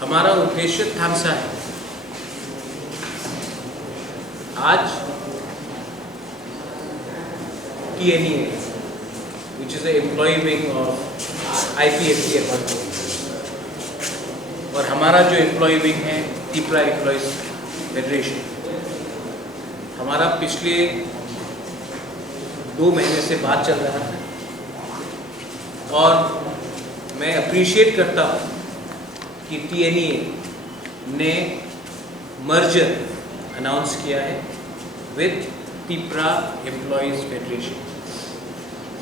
हमारा उद्देश्य थानसा है। आज TNEA, which is the employee wing of IPFT और हमारा जो एम्प्लॉय विंग है तिपरा एम्प्लॉयज फेडरेशन, हमारा पिछले 2 महीने से बात चल रहा था और मैं अप्रिशिएट करता हूँ कि TNEA ने मर्जर अनाउंस किया है with Tipra employees federation.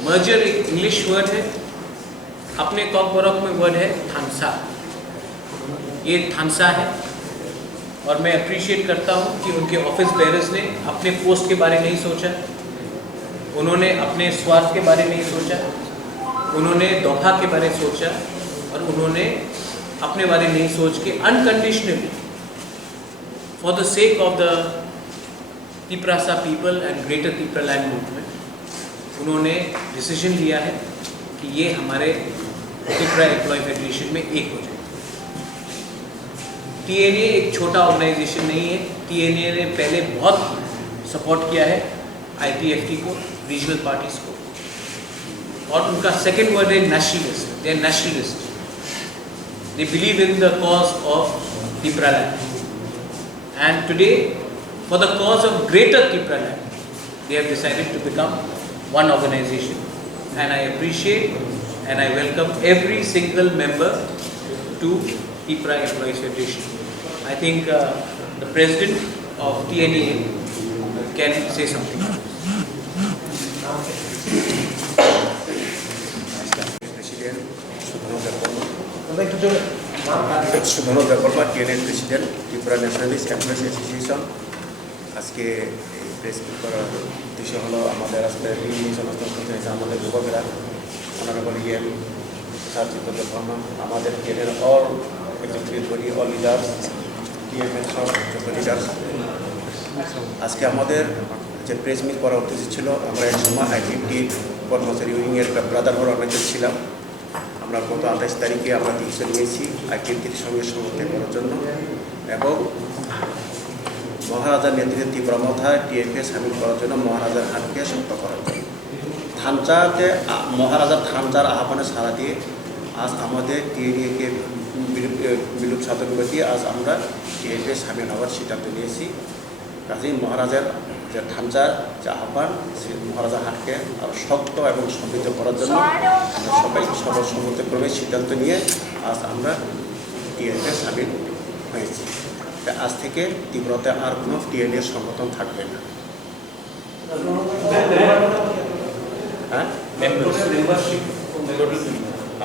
Merger एक इंग्लिश वर्ड है, अपने कॉकबरॉक में वर्ड है थानसा। ये थानसा है और मैं अप्रिशिएट करता हूँ कि उनके ऑफिस बेयरर्स ने अपने पोस्ट के बारे में नहीं सोचा, उन्होंने अपने स्वार्थ के बारे में नहीं सोचा, उन्होंने दोहा के बारे में सोचा और उन्होंने अपने बारे में नहीं सोच के unconditionally for the sake of the Tiprasa people and greater Tipra land movement उन्होंने डिसीजन लिया है कि ये हमारे तिपरा एम्प्लॉय फेडरेशन में एक हो जाए। TNEA एक छोटा ऑर्गेनाइजेशन नहीं है। TNEA ने पहले बहुत सपोर्ट किया है IPFT को, रीजनल पार्टीज को, और उनका सेकेंड वर्ड है nationalist. They are nationalist, they believe in the cause of Tipra land and today for the cause of greater Tipra land they have decided to become one organization, and I appreciate and I welcome every single member to Tipra Employees Federation. I think the president of TNEA can say something. President Subhanu Devarma, TNEA President, Tipra Nationalist Employees Association. আজকে press করার উদ্দেশ্য হলো আমাদের আসলে বিভিন্ন সমস্ত হয়েছে আমাদের যুবকেরা অনারেবল স্যার চিত্র বর্মা, আমাদের TNEA all executive body, all leaders, TNEA সব যত লিডার্স, আজকে আমাদের যে প্রেস মিট করার উদ্দেশ্য ছিল, আমরা এক সময় IPFT কর্মচারী উইংয়ের ব্রাদারহুড অর্গানাইজেশন ছিলাম। আমরা গত 28 তারিখে আমরা ডিসিশন নিয়েছি IPFTর সঙ্গে সমর্থন করার জন্য এবং মহারাজার নেতৃত্বে তীব্র মাথায় TFA সামিল করার জন্য মহারাজার হাটকে শক্ত করার জন্য থানচাতে মহারাজার থানচার আহ্বানে সাড়া দিয়ে আজ আমাদের TNEA-কে বিলুপ সাধন করে দিয়ে আজ আমরা TFA সামিল হওয়ার সিদ্ধান্ত নিয়েছি। কাজেই মহারাজার যে থানচার যে আহ্বান, সেই মহারাজার হাটকে আরও শক্ত এবং সমৃদ্ধ করার জন্য আমরা সবাই সর্বসম্মতিক্রমে সিদ্ধান্ত নিয়ে আজ আমরা TFA সামিল হয়েছি। আজ থেকে তীব্রতে আর কোনো TNEA সংগঠন থাকবে না। হ্যাঁ,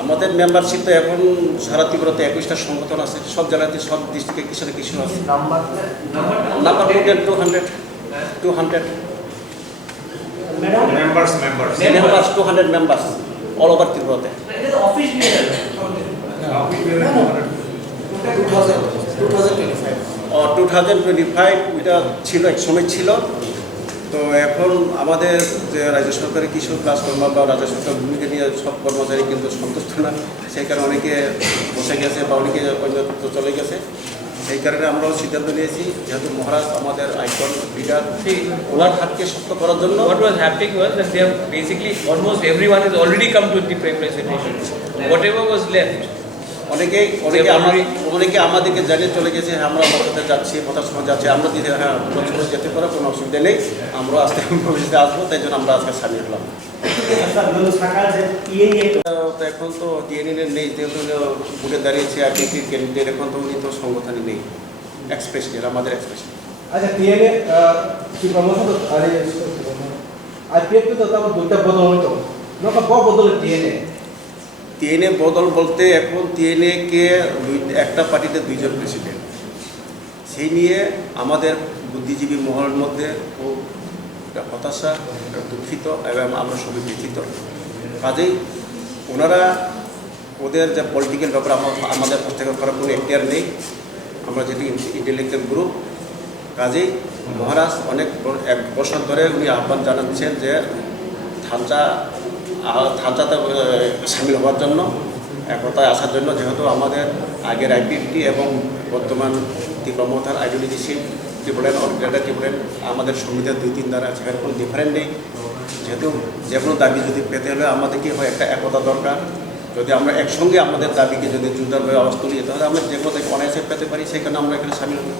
আমাদের মেম্বারশিপ তো এখন সারা তীব্রতে 21টা সংগঠন আছে, সব জায়গাতে সব ডিস্ট্রিক্টে কিছু না কিছু আছে। Number 200 members 200 members all over তীব্রতে। 2025 এটা ছিল, এক সময় ছিল। তো এখন আমাদের যে রাজ্য সরকারের কিছু কাজকর্ম বা রাজ্য সরকার ভূমিকা নিয়ে সব কর্মচারী কিন্তু সন্তুষ্ট না, সেই কারণে অনেকে বসে গেছে বা অনেকে অন্যত্র চলে গেছে। সেই কারণে আমরাও সিদ্ধান্ত নিয়েছি, যেহেতু মহারাজ আমাদের আইকন লিডার, ওনার হাতকে শক্ত করার জন্য। What was happening was that they have basically almost everyone has already come to the representation. Whatever was left, অনেকে আমাদেরকে জানিয়ে চলে গেছে, আমরা মতাতে যাচ্ছি, মতার সময় যাচ্ছি, আমরা দিতে হ্যাঁ যেতে পারো, কোনো অসুবিধা নেই, আমরা আসতে ভবিষ্যতে আসবো, তাই জন্য আমরা আজকে সামিল হলাম। এখন তো TNEA নেই, যেহেতু বুটে দাঁড়িয়েছে IPFT ক্যান্ডিডেট, এখন তো উনি তো সংগঠনই নেই, এক্সপ্রেশনের আমাদের এক্সপ্রেশন। আচ্ছা, TNEA কি প্রমোশন তো IPFT তো তারপর দুইটা বদল হইতো, নকা বদল TNEA বদল বলতে এখন TNEA-কে একটা পার্টিতে 2 জন প্রেসিডেন্ট, সেই নিয়ে আমাদের বুদ্ধিজীবী মহলের মধ্যে খুব হতাশা, দুঃখিত এবং আমরা সবাই ব্যথিত। কাজেই ওনারা ওদের যে পলিটিক্যাল ব্যাপারে আমাদের হস্তক্ষেপ করার কোনো এখতিয়ার নেই, আমরা যেটি ইন্টেলেকচুয়াল গ্রুপ। কাজেই মহারাজ অনেক 1 বছর ধরে উনি আহ্বান জানাচ্ছেন যে থানচাতে সামিল হওয়ার জন্য একতায় আসার জন্য, যেহেতু আমাদের আগের আইপিএফটি এবং বর্তমান ত্রিপুরা আইডিওলজি ত্রিপুরেন অর গ্রেটার ত্রিপুরেন আমাদের সংবিধান 2-3 ধারা আছে, সেখানে কোনো ডিফারেন্ট নেই। যেহেতু যে কোনো দাবি যদি পেতে হলে আমাদের কি হয়, একটা একতা দরকার। যদি আমরা একসঙ্গে আমাদের দাবিকে যদি জোরদারভাবে আওয়াজ তুলি, তাহলে আমরা যে কোনো অনায়াসে পেতে পারি, সেখানে আমরা এখানে সামিল হই।